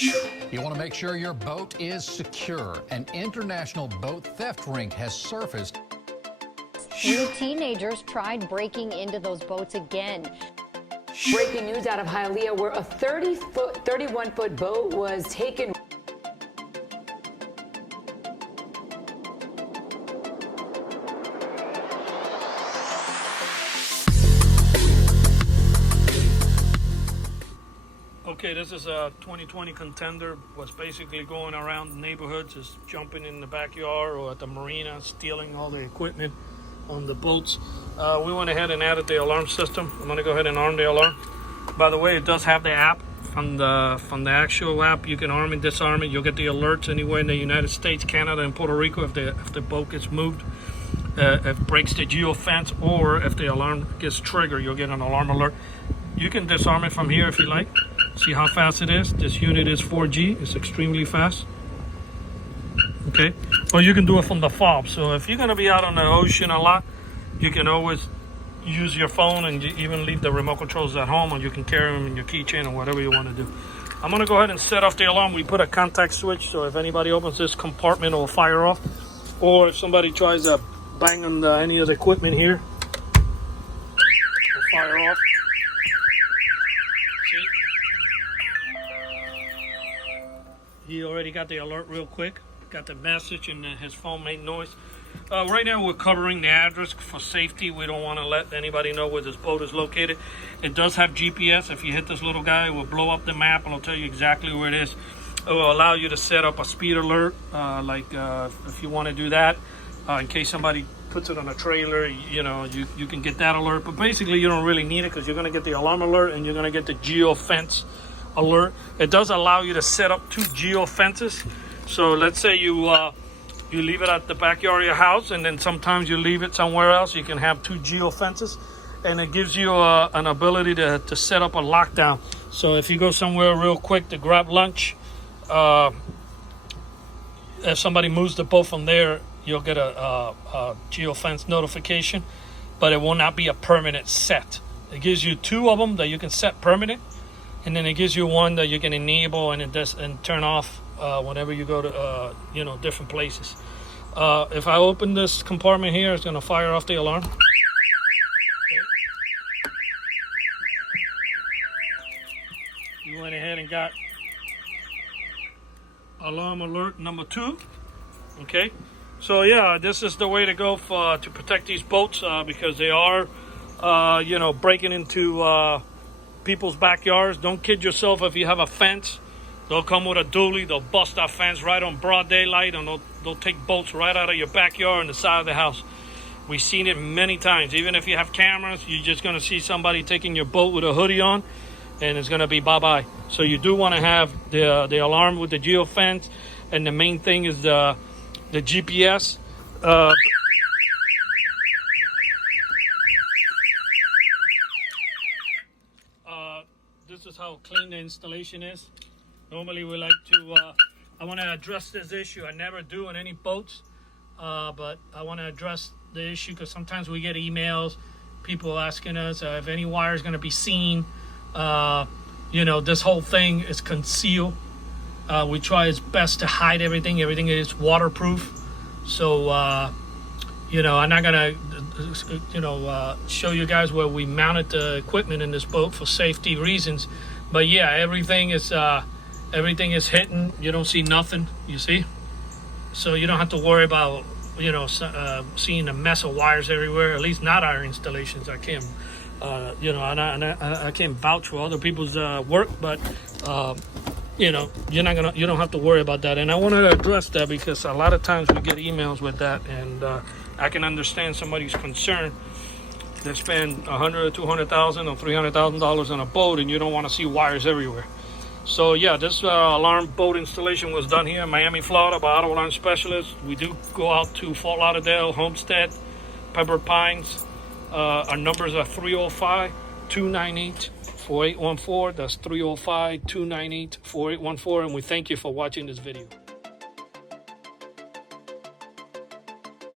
You want to make sure your boat is secure. An international boat theft ring has surfaced. New teenagers tried breaking into those boats again. Breaking news out of Hialeah, where a 31-foot boat was taken. Okay, this is a 2020 Contender. Was basically going around neighborhoods, just jumping in the backyard or at the marina, stealing all the equipment on the boats. We went ahead and added the alarm system. I'm going to go ahead and arm the alarm. By the way, it does have the app. From the actual app, you can arm and disarm it. You'll get the alerts anywhere in the United States, Canada, and Puerto Rico if the boat gets moved, if it breaks the geofence, or if the alarm gets triggered, you'll get an alarm alert. You can disarm it from here if you like. See how fast it is? This unit is 4G. It's extremely fast. Okay. Or you can do it from the fob. So if you're going to be out on the ocean a lot, you can always use your phone, and you even leave the remote controls at home, or you can carry them in your keychain or whatever you want to do. I'm going to go ahead and set off the alarm. We put a contact switch, so if anybody opens this compartment, it will fire off. Or if somebody tries to bang on any of the equipment here, it'll fire off. He already got the alert real quick, got the message, and his phone made noise. Right now we're covering the address for safety. We don't want to let anybody know where this boat is located. It does have GPS. If you hit this little guy, it will blow up the map and it'll tell you exactly where it is. It will allow you to set up a speed alert, if you want to do that. In case somebody puts it on a trailer, you can get that alert. But basically you don't really need it, because you're going to get the alarm alert and you're going to get the geofence alert. It does allow you to set up 2 geofences. So let's say you leave it at the backyard of your house, and then sometimes you leave it somewhere else. You can have 2 geofences, and it gives you an ability to set up a lockdown. So if you go somewhere real quick to grab lunch, if somebody moves the boat from there, you'll get a geofence notification, but it will not be a permanent set. It gives you 2 of them that you can set permanent, and then it gives you 1 that you can enable and turn off whenever you go to different places. If I open this compartment here, it's going to fire off the alarm. Okay. You went ahead and got alarm alert number 2. Okay, so yeah, this is the way to go to protect these boats, because they are breaking into people's backyards. Don't kid yourself. If you have a fence, they'll come with a dually, they'll bust that fence right on broad daylight, and they'll take boats right out of your backyard and the side of the house. We've seen it many times. Even if you have cameras, you're just going to see somebody taking your boat with a hoodie on, and it's going to be bye-bye. So you do want to have the alarm with the geofence, and the main thing is the GPS. This is how clean the installation is. Normally we like to, I want to address this issue. I never do in any boats, but I want to address the issue because sometimes we get emails, people asking us if any wire is going to be seen. This whole thing is concealed. We try as best to hide everything. Everything is waterproof. So, I'm not going to, show you guys where we mounted the equipment in this boat for safety reasons. But yeah, everything is hidden. You don't see nothing, you see? So you don't have to worry about, seeing a mess of wires everywhere, at least not our installations. I can't, I can't vouch for other people's work, but, you don't have to worry about that. And I wanted to address that because a lot of times we get emails with that, and I can understand somebody's concern. They spend $100,000, $200,000, or $300,000 on a boat, and you don't want to see wires everywhere. So yeah, this alarm boat installation was done here in Miami, Florida by Auto Alarm Specialists. We do go out to Fort Lauderdale, Homestead, Pepper Pines. Our numbers are 305-298-4814. That's 305-298-4814, and we thank you for watching this video.